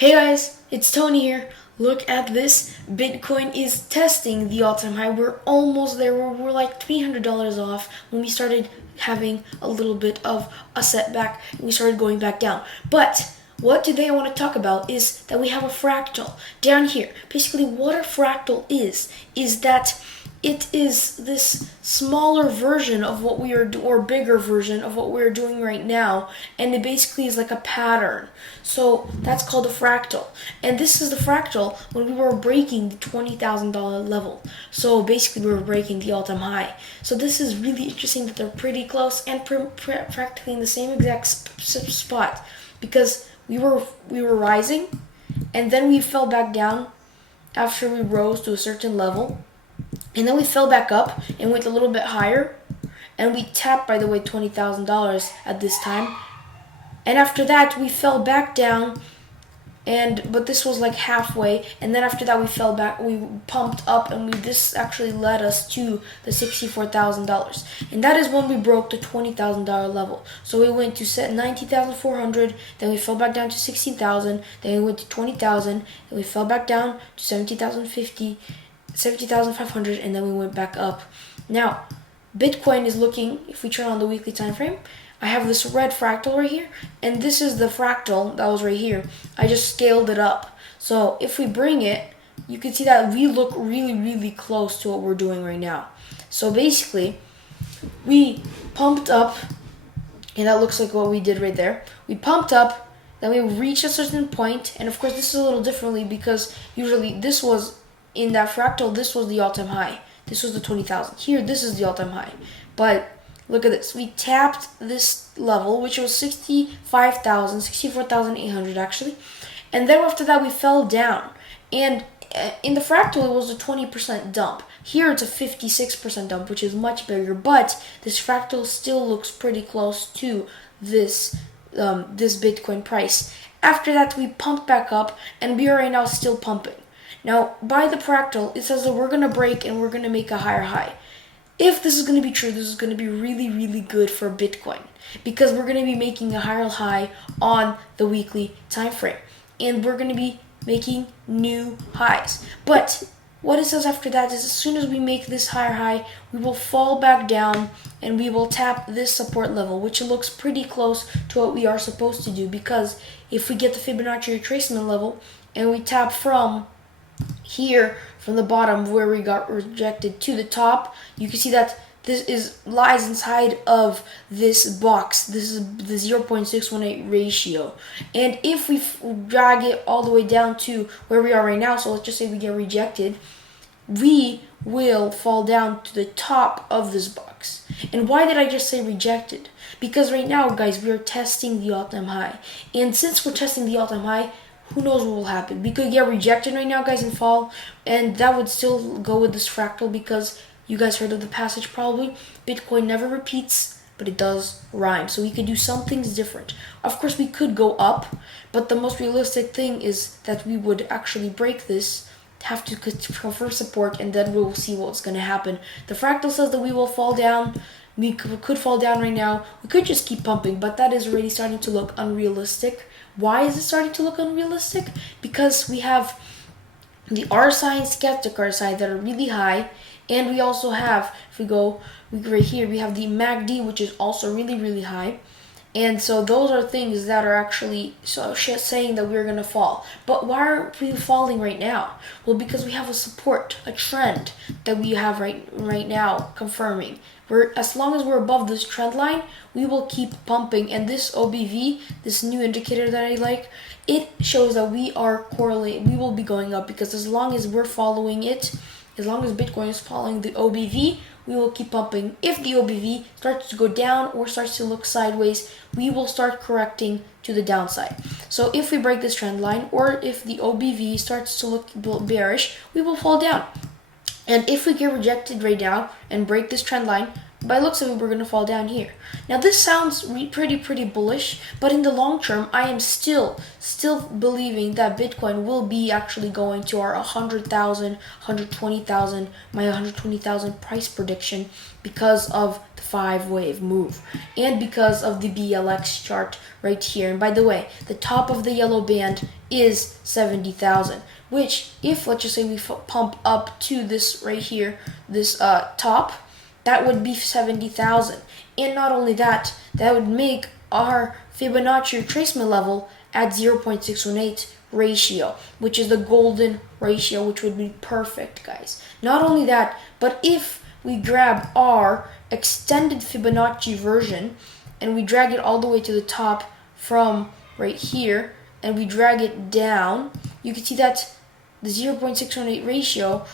Hey guys, it's Tony here. Look at this. Bitcoin is testing the all-time high. We're almost there. We're like $300 off when we started having a little bit of a setback and we started going back down. But what today I want to talk about is that we have a fractal down here. Basically, what a fractal is that it is this smaller version of what we are or bigger version of what we're doing right now, and it basically is like a pattern. So that's called a fractal, and this is the fractal when we were breaking the $20,000 level. So basically we were breaking the all-time high. So this is really interesting that they're pretty close and practically in the same exact spot, because we were rising and then we fell back down after we rose to a certain level. And then we fell back up and went a little bit higher. And we tapped, by the way, $20,000 at this time. And after that, we fell back down. But this was like halfway. And then after that, we fell back. We pumped up. And this actually led us to the $64,000. And that is when we broke the $20,000 level. So we went to set 90,400. Then we fell back down to 16,000. Then we went to 20,000. Then we fell back down to 70,500, and then we went back up. Now, Bitcoin is looking, if we turn on the weekly time frame, I have this red fractal right here, and this is the fractal that was right here. I just scaled it up. So if we bring it, you can see that we look really, really close to what we're doing right now. So basically, we pumped up, and that looks like what we did right there. We pumped up, then we reached a certain point, and of course this is a little differently because usually this was in that fractal, this was the all-time high. This was the 20,000. Here, this is the all-time high. But look at this. We tapped this level, which was 64,800 actually. And then after that, we fell down. And in the fractal, it was a 20% dump. Here, it's a 56% dump, which is much bigger. But this fractal still looks pretty close to this Bitcoin price. After that, we pumped back up, and we are right now still pumping. Now, by the fractal, it says that we're going to break and we're going to make a higher high. If this is going to be true, this is going to be really, really good for Bitcoin, because we're going to be making a higher high on the weekly time frame, and we're going to be making new highs. But what it says after that is as soon as we make this higher high, we will fall back down and we will tap this support level, which looks pretty close to what we are supposed to do, because if we get the Fibonacci retracement level and we tap from here, from the bottom where we got rejected to the top, you can see that this lies inside of this box. This is the 0.618 ratio. And if we drag it all the way down to where we are right now, so let's just say we get rejected, we will fall down to the top of this box. And why did I just say rejected? Because right now, guys, we are testing the all-time high. And since we're testing the all-time high, who knows what will happen? We could get rejected right now, guys, and fall, and that would still go with this fractal, because you guys heard of the passage probably. Bitcoin never repeats, but it does rhyme. So we could do some things different. Of course, we could go up, but the most realistic thing is that we would actually break this, have to confirm support, and then we will see what's going to happen. The fractal says that we will fall down. We could fall down right now. We could just keep pumping, but that is already starting to look unrealistic. Why is it starting to look unrealistic? Because we have the R sign, skeptic R sign that are really high, and we also have, if we go right here, we have the MACD, which is also really, really high. And so those are things that are actually saying that we're going to fall. But why are we falling right now? Well, because we have a support, a trend that we have right now confirming. As long as we're above this trend line, we will keep pumping. And this OBV, this new indicator that I like, it shows that we are correlating. We will be going up, because as long as we're following it, as long as Bitcoin is following the OBV, we will keep pumping. If the OBV starts to go down or starts to look sideways, we will start correcting to the downside. So if we break this trend line, or if the OBV starts to look bearish, we will fall down. And if we get rejected right now and break this trend line, by looks of it, we're going to fall down here. Now, this sounds pretty bullish, but in the long term, I am still believing that Bitcoin will be actually going to our 100,000, 120,000, my 120,000 price prediction, because of the 5-wave move, and because of the BLX chart right here. And by the way, the top of the yellow band is 70,000, which if, let's just say, we pump up to this right here, this top, that would be 70,000. And not only that, that would make our Fibonacci retracement level at 0.618 ratio, which is the golden ratio, which would be perfect, guys. Not only that, but if we grab our extended Fibonacci version and we drag it all the way to the top from right here, and we drag it down, you can see that the 0.618 ratio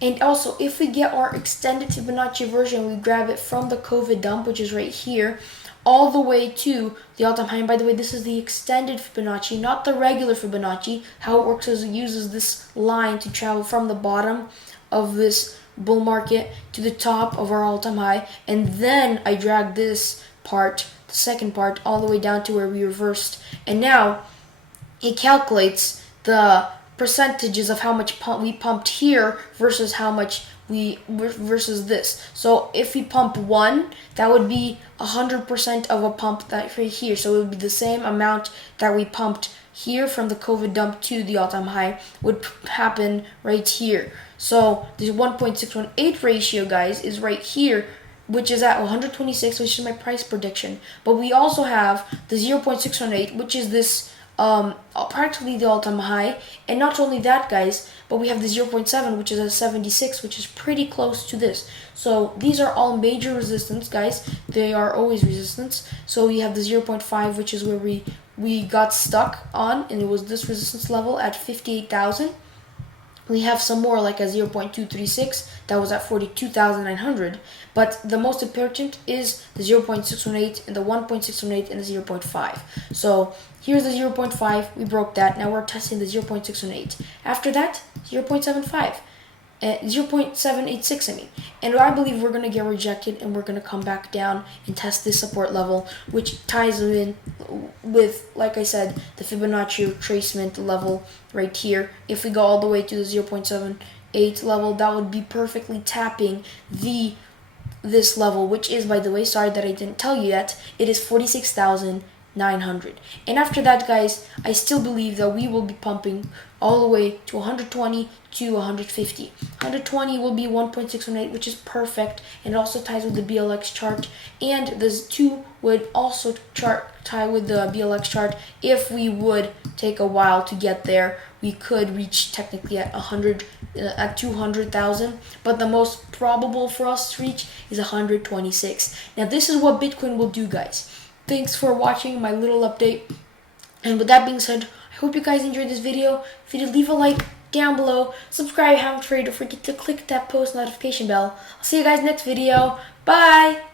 And also, if we get our extended Fibonacci version, we grab it from the COVID dump, which is right here, all the way to the all-time high. And by the way, this is the extended Fibonacci, not the regular Fibonacci. How it works is it uses this line to travel from the bottom of this bull market to the top of our all-time high. And then I drag this part, the second part, all the way down to where we reversed. And now it calculates the percentages of how much we pumped here versus how much versus this. So if we pump 1, that would be 100% of a pump that right here. So it would be the same amount that we pumped here from the COVID dump to the all-time high would happen right here. So the 1.618 ratio, guys, is right here, which is at 126, which is my price prediction. But we also have the 0.618, which is this practically the all-time high. And not only that, guys, but we have the 0.7, which is at 76, which is pretty close to this. So these are all major resistance, guys. They are always resistance. So we have the 0.5, which is where we got stuck on, and it was this resistance level at 58,000. We have some more, like a 0.236 that was at 42,900. But the most important is the 0.618 and the 1.618 and the 0.5. So here's the 0.5. We broke that. Now we're testing the 0.618. After that, 0.75. 0.786, I mean. And I believe we're going to get rejected and we're going to come back down and test this support level, which ties in with, like I said, the Fibonacci retracement level right here. If we go all the way to the 0.78 level, that would be perfectly tapping this level, which is, by the way, sorry that I didn't tell you yet, it is 46,900. And after that, guys, I still believe that we will be pumping all the way to 120 to 150. 120 will be 1.618, which is perfect, and it also ties with the BLX chart. And this 2 would also tie with the BLX chart. If we would take a while to get there, we could reach technically at 200,000, but the most probable for us to reach is 126. Now this is what Bitcoin will do, guys. Thanks for watching my little update. And with that being said, I hope you guys enjoyed this video. If you did, leave a like down below. Subscribe if you haven't already. Don't forget to click that post notification bell. I'll see you guys next video. Bye!